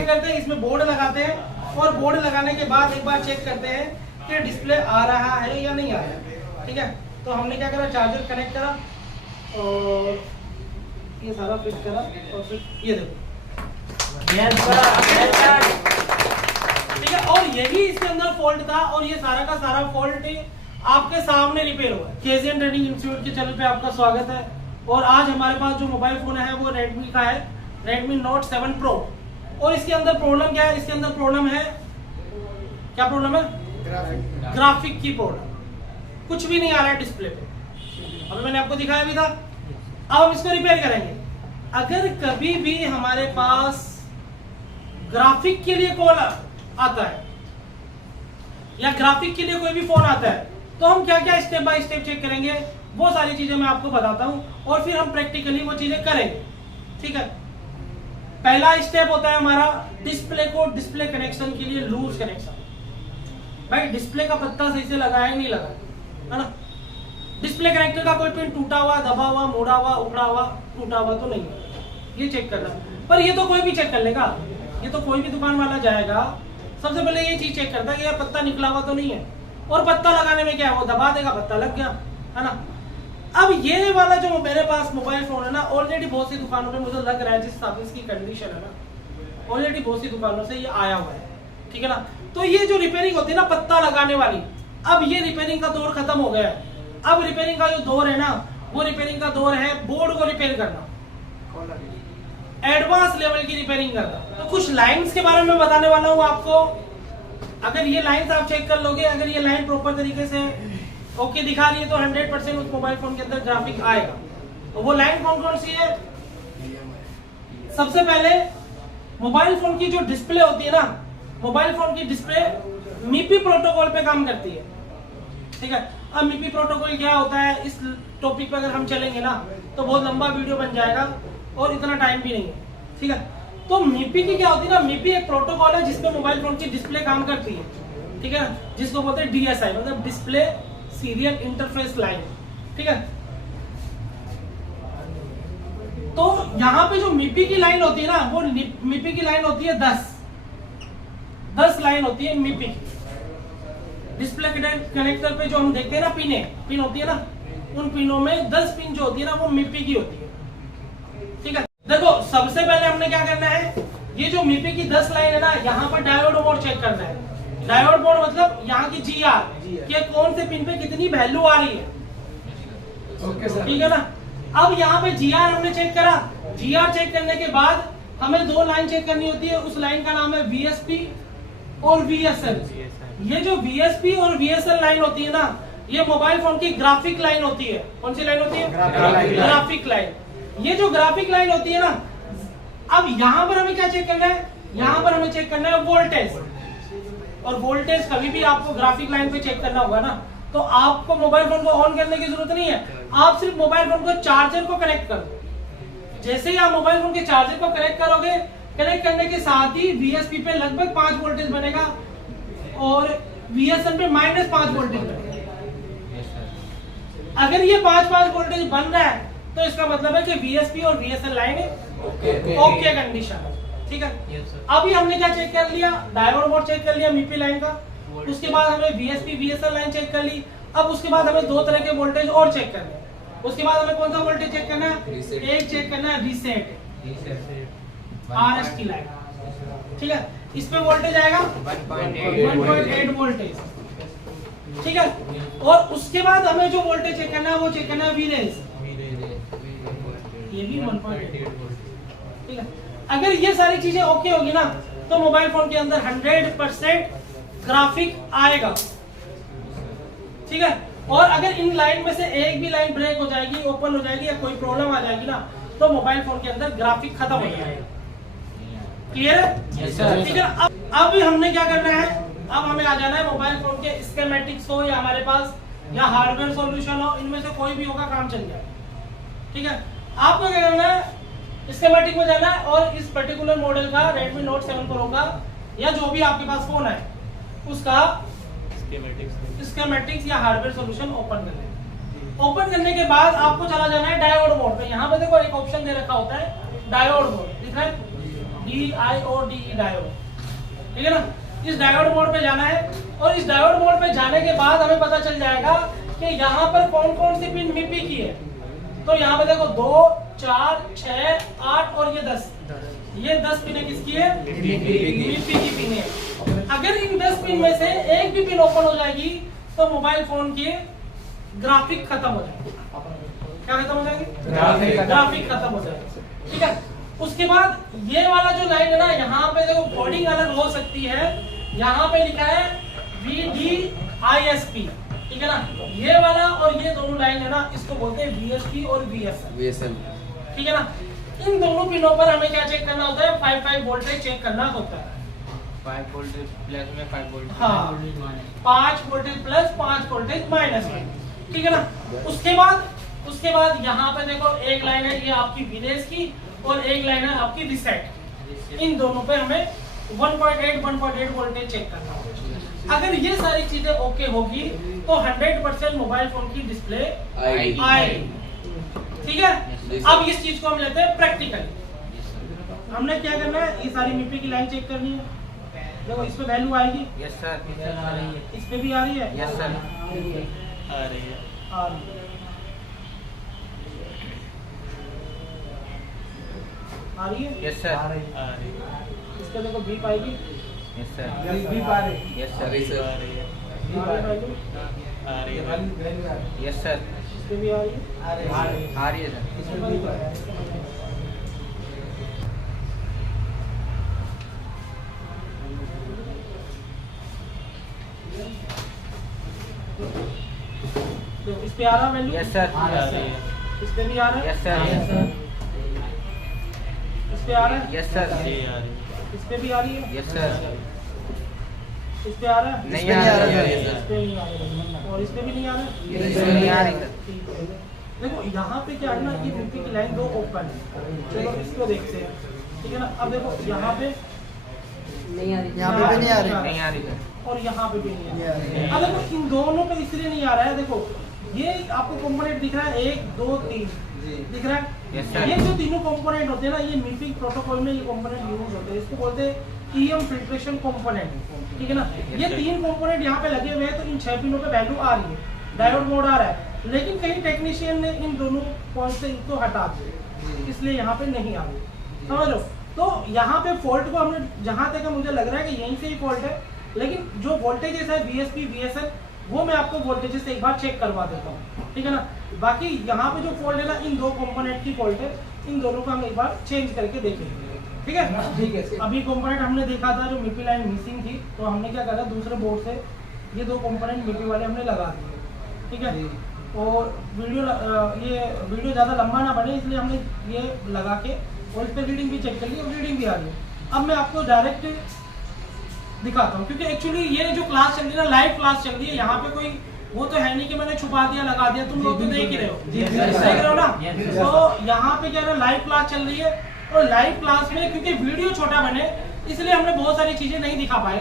क्या करते हैं, इसमें बोर्ड लगाते हैं और बोर्ड लगाने के बाद एक बार चेक करते हैं कि डिस्प्ले आ रहा है या नहीं आ रहा है। ठीक है, तो हमने क्या करा, चार्जर कनेक्ट करा और ये सारा फिट करा और फिर ये देखो, ठीक है। और यही इसके अंदर फॉल्ट था और ये सारा का सारा फॉल्ट आपके सामने रिपेयर हुआ है। केजीएन ट्रेनिंग इंस्टीट्यूट के चैनल पे आपका स्वागत है। और आज हमारे पास जो मोबाइल फोन है वो Redmi का है, Redmi Note 7 Pro। और इसके अंदर प्रॉब्लम क्या है, इसके अंदर प्रॉब्लम है, क्या प्रॉब्लम है, ग्राफिक की प्रॉब्लम। कुछ भी नहीं आ रहा है डिस्प्ले पे, अभी मैंने आपको दिखाया भी था। अब हम इसको रिपेयर करेंगे। अगर कभी भी हमारे पास ग्राफिक के लिए कॉल आता है या ग्राफिक के लिए कोई भी फोन आता है तो हम क्या क्या स्टेप बाय स्टेप चेक करेंगे, वो सारी चीजें मैं आपको बताता हूं और फिर हम प्रैक्टिकली वो चीजें करेंगे। ठीक है, पहला स्टेप होता है हमारा डिस्प्ले को, डिस्प्ले कनेक्शन के लिए लूज कनेक्शन। भाई डिस्प्ले का पत्ता सही से लगा है नहीं लगा है ना, डिस्प्ले कनेक्टर का कोई पिन टूटा हुआ, दबा हुआ, मोड़ा हुआ, उखड़ा हुआ, टूटा हुआ तो नहीं है, ये चेक करना। पर ये तो कोई भी चेक कर लेगा, ये तो कोई भी दुकान वाला जाएगा, सबसे पहले ये चीज चेक करता है कि यार पत्ता निकला हुआ तो नहीं है। और पत्ता लगाने में क्या है, वो दबा देगा, पत्ता लग गया, है ना। अब ये वाला जो मेरे पास मोबाइल फोन है ना, ऑलरेडी बहुत सी दुकानों पे मुझे लग रहा है, जिस हिसाब से इसकी कंडीशन है ना, ऑलरेडी बहुत सी दुकानों से ये आया हुआ है। ठीक है ना, तो ये जो रिपेयरिंग होती है ना पत्ता लगाने वाली, अब ये रिपेयरिंग का दौर खत्म हो गया है। अब रिपेयरिंग का जो दौर है ना, वो रिपेयरिंग का दौर है बोर्ड को रिपेयर करना, एडवांस लेवल की रिपेयरिंग करना। तो कुछ लाइंस के बारे में बताने वाला हूं आपको। अगर ये लाइंस आप चेक कर लोगे, अगर ये लाइन प्रॉपर तरीके से ओके दिखा रही है तो 100% उस मोबाइल फोन के अंदर ग्राफिक आएगा। तो वो लाइन कौन कौन सी है, सबसे पहले मोबाइल फोन की जो डिस्प्ले होती है ना, मोबाइल फोन की डिस्प्ले मीपी प्रोटोकॉल पे काम करती है। ठीक है, अब मीपी प्रोटोकॉल क्या होता है, इस टॉपिक पे अगर हम चलेंगे ना तो बहुत लंबा वीडियो बन जाएगा और इतना टाइम भी नहीं है। ठीक है, तो मीपी की क्या होती है ना, मीपी एक प्रोटोकॉल है जिसपे मोबाइल फोन की डिस्प्ले काम करती है। ठीक है, जिसको बोलते हैं DSI, मतलब डिस्प्ले सीरियल इंटरफेस लाइन। ठीक है, तो यहाँ पे जो मीपी की लाइन होती है ना, वो मीपी की लाइन होती है 10 लाइन होती है मीपी की। डिस्प्ले कनेक्टर पे जो हम देखते हैं ना, पिन होती है ना, उन पिनों में 10 पिन जो होती है ना वो मीपी की होती है। ठीक है, देखो सबसे पहले हमने क्या करना है, ये जो मीपी की 10 लाइन है ना, यहाँ पर डायोड मोड चेक करना है। डायोड मोड मतलब यहाँ की GR के कौन से पिन पे कितनी वैल्यू आ रही है। ओके सर, ठीक है ना। अब यहाँ पे GR हमने चेक करा, GR चेक करने के बाद हमें 2 लाइन चेक करनी होती है, उस लाइन का नाम है VSP और VSL। ये जो VSP और VSL लाइन होती है ना, ये मोबाइल फोन की ग्राफिक लाइन होती है। कौन सी लाइन होती है, ग्राफिक लाइन। ये जो ग्राफिक लाइन होती है ना, अब यहाँ पर हमें क्या चेक करना है, यहाँ पर हमें चेक करना है वोल्टेज। और वोल्टेज कभी भी आपको ग्राफिक लाइन पे चेक करना होगा ना, तो आपको मोबाइल फोन को ऑन करने की जरूरत नहीं है, आप सिर्फ मोबाइल फोन को चार्जर को कनेक्ट कर दो। जैसे ही आप मोबाइल फोन के चार्जर को कनेक्ट करोगे, कनेक्ट करने के साथ ही VSP पे लगभग 5 वोल्टेज बनेगा और VSL पे -5 वोल्टेज बनेगा। अगर ये 5 वोल्टेज बन रहा है तो इसका मतलब है कि VSP और VSL लाइन ओके कंडीशन है। ठीक है, अभी हमने क्या चेक कर लिया, डायोड मोड चेक कर लिया मीपी लाइन का, उसके बाद हमें VSP VSL लाइन चेक कर ली। अब उसके बाद हमें 2 तरह के वोल्टेज और चेक करने हैं। उसके बाद हमें कौन सा वोल्टेज चेक करना है, एक चेक करना है रीसेट RST लाइन। ठीक है, इस पे वोल्टेज आएगा 1.8 वोल्टेज। ठीक है, और उसके बाद हमें जो वोल्टेज चेक करना है वो चेक करना है VRES, ये भी 1.8 वोल्ट। ठीक है, अगर ये सारी चीजें ओके होगी ना तो मोबाइल फोन के अंदर 100% ग्राफिक आएगा। ठीक है, और अगर इन लाइन में से एक भी लाइन ब्रेक हो जाएगी, ओपन हो जाएगी या कोई प्रॉब्लम आ जाएगी ना, तो मोबाइल फोन के अंदर ग्राफिक खत्म हो जाएगा। क्लियर है? ठीक है, अब हमने क्या करना है, अब हमें आ जाना है मोबाइल फोन के स्कीमेटिक्स हो या हमारे पास या हार्डवेयर सॉल्यूशन हो, इनमें से कोई भी होगा, काम चल जाएगा। ठीक है, आपको क्या करना है, स्कीमेटिक में जाना है और इस पर्टिकुलर मॉडल का Redmi Note 7 Pro का या जो भी आपके पास फोन है उसका स्कीमेटिक्स या हार्डवेयर सॉल्यूशन ओपन कर लेना। ओपन करने के बाद आपको चला जाना है डायोड मोड पे। यहाँ पे देखो एक ऑप्शन दे रखा होता है डायोड मोड, दिख रहा है, DIOD डायोड, ठीक है ना। इस डायोड मोड पे जाना है और इस डायोड मोड पे जाने के बाद हमें पता चल जाएगा कि यहाँ पर कौन कौन सी पिन MIPI की है। तो यहाँ पे देखो 2, 4, 6, 8 और ये 10, ये 10 पिन किसकी है? MIPI की पिन है। अगर इन 10 पिन में से एक भी पिन ओपन हो जाएगी तो मोबाइल फोन के ग्राफिक खत्म हो जाएंगे। क्या खत्म हो जाएंगे? ग्राफिक खत्म हो जाएगा, ठीक है। उसके बाद ये वाला जो लाइन है ना, यहाँ पे देखो कोडिंग अलग हो सकती है। यहाँ पे लिखा है VDISP, ठीक है ना। ये वाला और ये दोनों लाइन है ना, इसको बोलते हैं VSP और VSM, ठीक है ना। इन दोनों पिनों पर हमें क्या चेक करना होता है? 5 वोल्टेज चेक करना होता है। 5 वोल्टेज प्लस में 5 वोल्टेज, हाँ, 5 वोल्टेज प्लस 5 वोल्टेज माइनस में, ठीक है ना। उसके बाद यहाँ पे देखो एक लाइन है ये आपकी विलेज की और एक लाइन है आपकी रिसेट। इन दोनों पे हमें 1.8 वोल्टेज चेक करना होगा। अगर ये सारी चीजें ओके होगी तो 100% मोबाइल फोन की डिस्प्ले आएगी, ठीक है। अब इस चीज को हम लेते हैं प्रैक्टिकली। हमने क्या करना है? ये सारी MIPI की लाइन चेक करनी है। देखो इस पे वैल्यू आएगी। यस सर, इस पे भी आ रही है। यस सर, आ रही है। आ रही है। यस सर, आ रही है। इसका देखो बीप आएगी। यस सर, बीप आ रही है। यस सर, आ रही है। बीप आ रही है। आ रही है। यस सर, इस पे भी आ रही है। आ रही है सर। इस पे भी आ रही है। तो इस पे आ रहा है वैल्यू। यस सर, आ रही है। इस पे भी आ रहा है। यस सर, इस पे आ रहा है। यस सर, इस पे भी आ रही है। यस सर, इस पे आ रहा है। नहीं आ रहा है। इस पे नहीं आ रहा है और इस पे भी नहीं आ रहा है। इस पे नहीं आ रही सर। ठीक है। देखो यहाँ पे क्या है ना, ये MIPI की लाइन 2 ओपन है। चलो इसको देखते हैं, ठीक है ना। अब देखो यहाँ पे नहीं आ रही, यहाँ पे भी नहीं आ रही, नहीं आ रही सर। और यहाँ पे भी नहीं आ रही। अब देखो इन दोनों पे इसलिए नहीं आ रहा है। देखो ये आपको कंपोनेंट दिख रहा है 1, 2, 3 दिख रहा है। Yes, sir. ये जो तीनों कंपोनेंट होते हैं ना, ये MIPI प्रोटोकॉल में ये कंपोनेंट यूज होते हैं। इसको बोलते हैं EM फिल्ट्रेशन कंपोनेंट, ठीक है ना। ये 3 कंपोनेंट यहाँ पे लगे हुए हैं तो इन 6 पिनों पे वैल्यू आ रही है, डायोड मोड आ रहा है। लेकिन कहीं टेक्नीशियन ने इन दोनों पॉइंट से इनको हटा दिया, इसलिए यहाँ पे नहीं आ रही, समझ लो। तो यहाँ पे फॉल्ट को हमने, जहाँ तक मुझे लग रहा है कि यहीं से ही फॉल्ट है। लेकिन जो वोल्टेजेस है VSP VSL वो मैं आपको वोल्टेजेस से एक बार चेक करवा देता हूँ, ठीक है ना। बाकी यहाँ पे जो फॉल्ट है ना, इन 2 कंपोनेंट की फॉल्ट है। इन दोनों को हम एक बार चेंज करके देखेंगे, ठीक है। ठीक है। अभी कंपोनेंट हमने देखा था जो MIPI लाइन मिसिंग थी, तो हमने क्या करा, दूसरे बोर्ड से ये 2 कंपोनेंट MIPI वाले हमने लगा दिए, ठीक है। और ये वीडियो ज़्यादा लंबा ना बने इसलिए हमने ये लगा के और इस पर रीडिंग भी चेक कर ली और रीडिंग भी आ रही है। अब मैं आपको डायरेक्ट दिखाता हूँ, क्योंकि एक्चुअली ये जो क्लास चल रही है ना, लाइव क्लास चल रही है। यहाँ पे कोई वो तो है नहीं कि मैंने छुपा दिया लगा दिया, तुम लोग तो देख ही रहे हो, देख रहे हो ना। तो यहाँ पे क्या है, लाइव क्लास चल रही है और लाइव क्लास में क्योंकि वीडियो छोटा बने इसलिए हमने बहुत सारी चीजें नहीं दिखा पाए,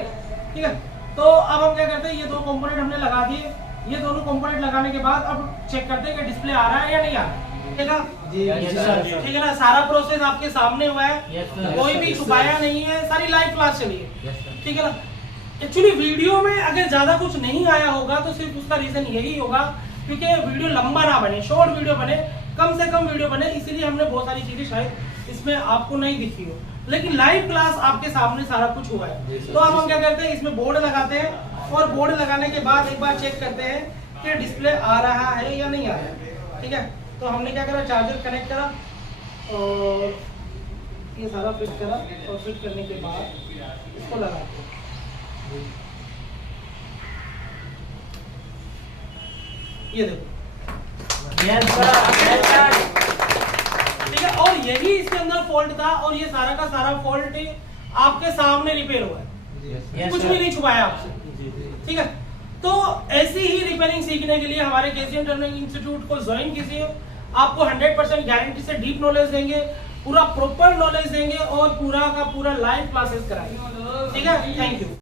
ठीक है। तो अब हम क्या करते हैं, ये 2 कंपोनेंट हमने लगा दिए। ये दोनों कंपोनेंट लगाने के बाद अब चेक करते हैं कि डिस्प्ले आ रहा है या नहीं आ रहा है, ठीक है ना। सारा प्रोसेस आपके सामने हुआ है, कोई भी छुपाया नहीं है, सारी लाइव क्लास चली है, ठीक है ना। एक्चुअली वीडियो में अगर ज्यादा कुछ नहीं आया होगा तो सिर्फ उसका रीजन यही होगा क्योंकि वीडियो लंबा ना बने, शॉर्ट वीडियो बने, कम से कम वीडियो बने, इसीलिए हमने बहुत सारी चीजें शायद इसमें आपको नहीं दिखी हो। लेकिन लाइव क्लास आपके सामने सारा कुछ हुआ है। तो अब हम क्या करते हैं, इसमें बोर्ड लगाते हैं और बोर्ड लगाने के बाद एक बार चेक करते हैं कि डिस्प्ले आ रहा है या नहीं आ रहा है, ठीक है। तो हमने क्या करा, चार्जर कनेक्ट करा और ये सारा फिट करा और फिट करने के बाद इसको लगाते हैं। ये देखो, ठीक है। और यही इसके अंदर फॉल्ट था और ये सारा का सारा फॉल्ट आपके सामने रिपेयर हुआ है, कुछ भी नहीं छुपाया आपसे, ठीक है। तो ऐसी ही रिपेयरिंग सीखने के लिए हमारे KCM टर्निंग इंस्टीट्यूट को ज्वाइन कीजिए। आपको 100% गारंटी से डीप नॉलेज देंगे, पूरा प्रॉपर नॉलेज देंगे और पूरा का पूरा लाइव क्लासेस कराएंगे, ठीक है। Thank you.